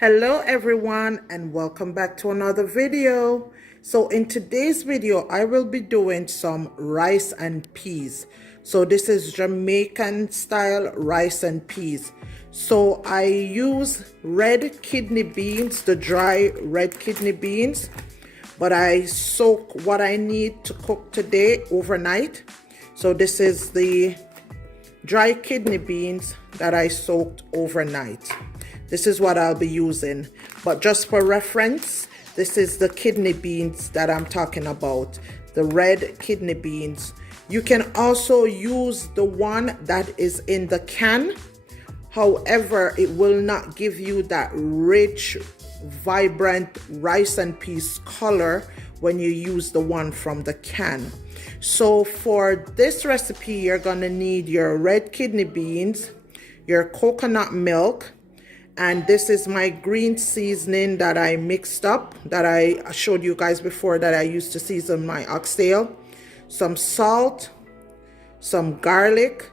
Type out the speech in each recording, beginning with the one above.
Hello everyone and welcome back to another video. So in today's video I will be doing some rice and peas. So this is Jamaican style rice and peas. So I use red kidney beans, the dry red kidney beans, but I soak what I need to cook today overnight. So this is the dry kidney beans that I soaked overnight. This is what I'll be using, but just for reference, this is the kidney beans that I'm talking about, the red kidney beans. You can also use the one that is in the can. However, it will not give you that rich, vibrant rice and peas color when you use the one from the can. So for this recipe, you're gonna need your red kidney beans, your coconut milk, and this is my green seasoning that I mixed up, that I showed you guys before, that I used to season my oxtail. Some salt, some garlic,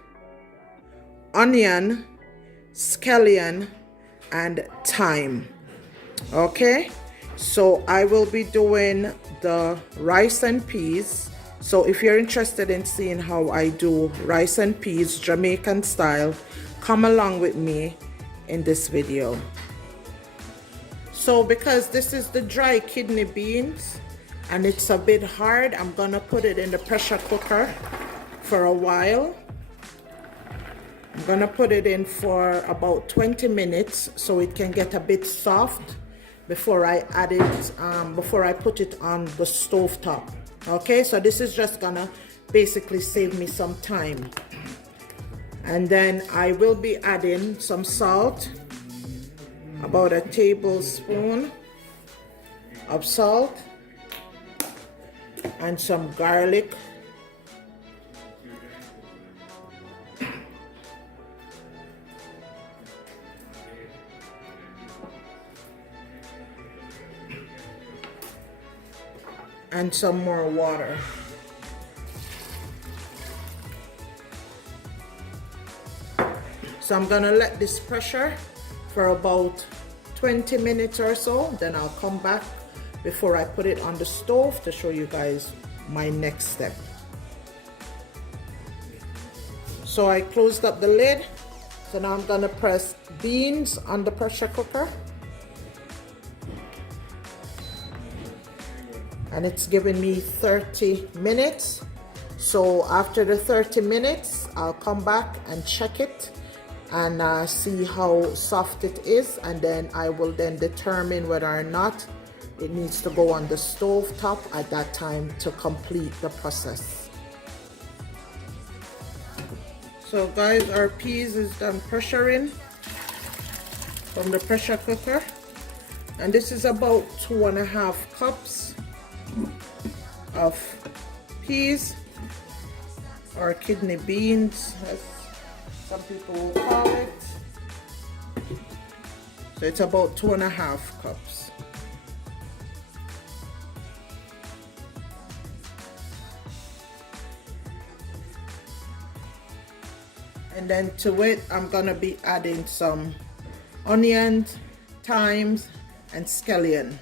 onion, scallion, and thyme. Okay, so I will be doing the rice and peas. So if you're interested in seeing how I do rice and peas Jamaican style, come along with me in this video. So because this is the dry kidney beans and it's a bit hard, I'm gonna put it in the pressure cooker for a while. I'm gonna put it in for about 20 minutes so it can get a bit soft before I add it, before I put it on the stove top. Okay, so this is just gonna basically save me some time. And then I will be adding some salt, about a tablespoon of salt, and some garlic. And some more water. So I'm gonna let this pressure for about 20 minutes or so, then I'll come back before I put it on the stove to show you guys my next step. So I closed up the lid. So now I'm gonna press beans on the pressure cooker. And it's giving me 30 minutes. So after the 30 minutes, I'll come back and check it and see how soft it is, and then I will then determine whether or not it needs to go on the stove top at that time to complete the process. So guys, our peas is done pressuring from the pressure cooker, and this is about 2.5 cups of peas or kidney beans, as some people will call it. So it's about 2.5 cups. And then to it, I'm gonna be adding some onions, thyme, and scallion.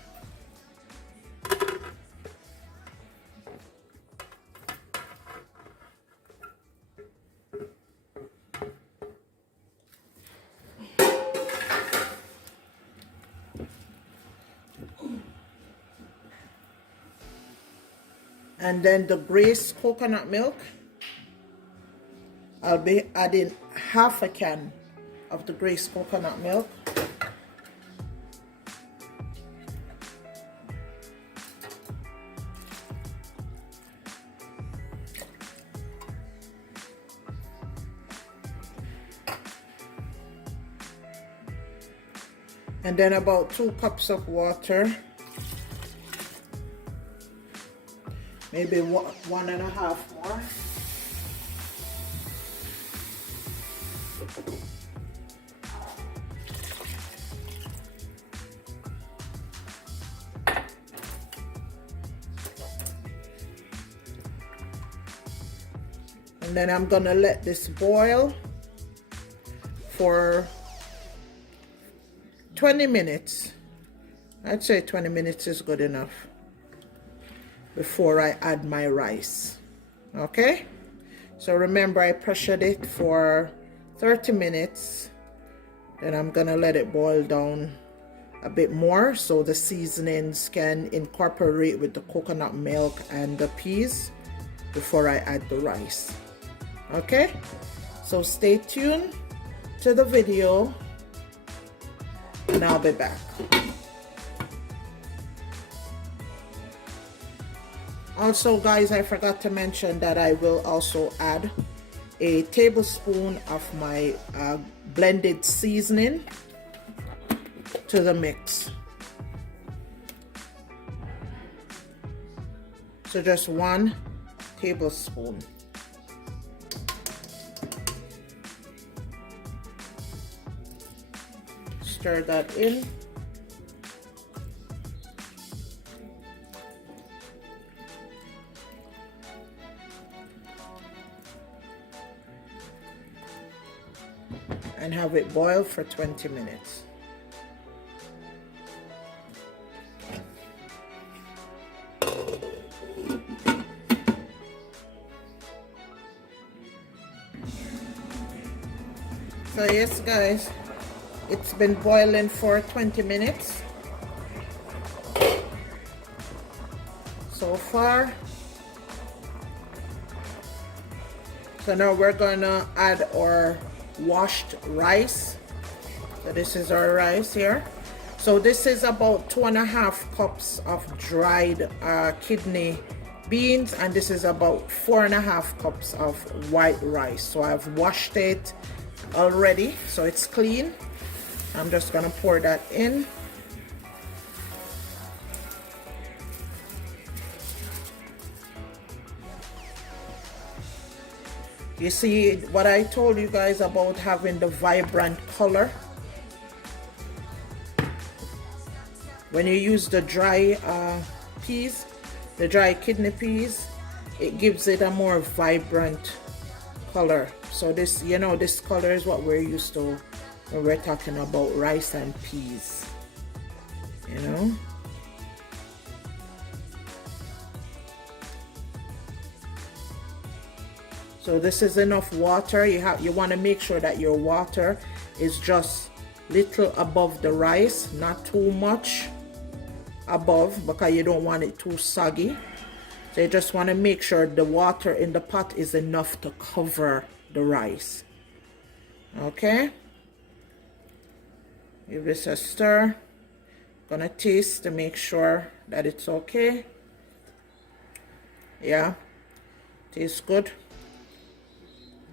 And then the braised coconut milk, I'll be adding half a can of the braised coconut milk. And then about 2 cups of water. Maybe 1.5 more. And then I'm gonna let this boil for 20 minutes. I'd say 20 minutes is good enough before I add my rice. Okay, so remember I pressured it for 30 minutes. Then I'm gonna let it boil down a bit more so the seasonings can incorporate with the coconut milk and the peas before I add the rice. Okay, so stay tuned to the video and I'll be back. Also guys, I forgot to mention that I will also add a tablespoon of my blended seasoning to the mix. So just 1 tablespoon. Stir that in. And have it boil for 20 minutes. So yes guys, it's been boiling for 20 minutes so far. So now we're gonna add our washed rice. So this is our rice here. So this is about 2.5 cups of dried kidney beans, and this is about 4.5 cups of white rice. So I've washed it already, so it's clean. I'm just gonna pour that in. You see what I told you guys about having the vibrant color? When you use the dry peas, the dry kidney peas, it gives it a more vibrant color. So this, you know, this color is what we're used to when we're talking about rice and peas, you know. So this is enough water. You want to make sure that your water is just little above the rice, not too much above, because you don't want it too soggy. So you just want to make sure the water in the pot is enough to cover the rice. Okay, give this a stir. Gonna taste to make sure that it's okay. Yeah, tastes good.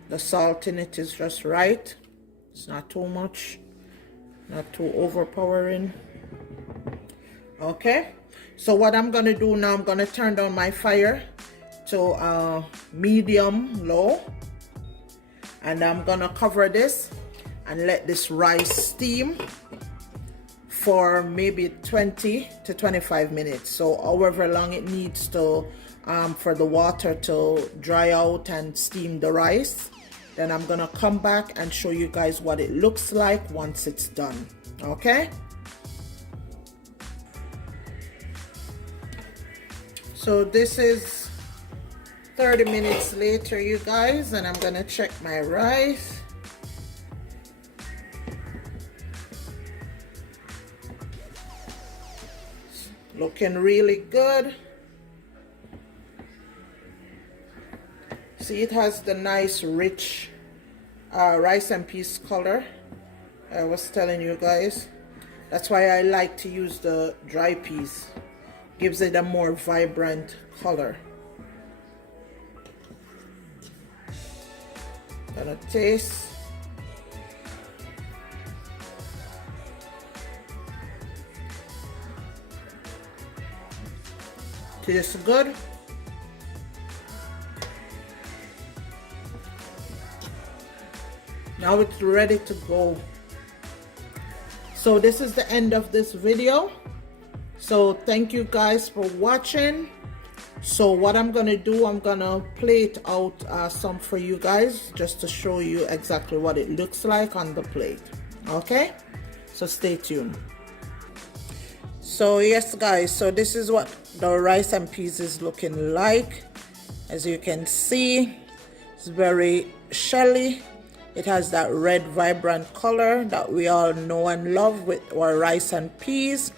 The salt in it is just right. It's not too much, not too overpowering. Okay, so what I'm gonna do now, I'm gonna turn down my fire to medium low, and I'm gonna cover this and let this rice steam for maybe 20 to 25 minutes. So however long it needs to for the water to dry out and steam the rice. Then I'm gonna come back and show you guys what it looks like once it's done. Okay, so this is 30 minutes later, you guys, and I'm gonna check my rice. Looking really good. See, it has the nice rich rice and peas color I was telling you guys. That's why I like to use the dry peas. Gives it a more vibrant color. Gonna taste. Tastes good. Now it's ready to go. So this is the end of this video. So thank you guys for watching. So what I'm gonna do, I'm gonna plate out some for you guys just to show you exactly what it looks like on the plate. Okay, So stay tuned. So yes guys, so this is what the rice and peas is looking like. As you can see, it's very shelly. It has that red vibrant color that we all know and love with our rice and peas.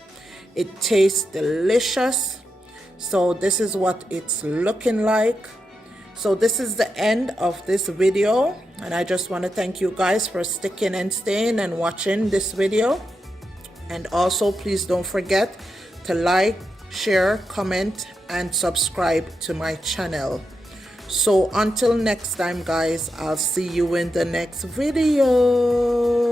It tastes delicious. So this is what it's looking like. So this is the end of this video, and I just want to thank you guys for sticking and staying and watching this video. And also please don't forget to like, share, comment, and subscribe to my channel. So until next time guys, I'll see you in the next video.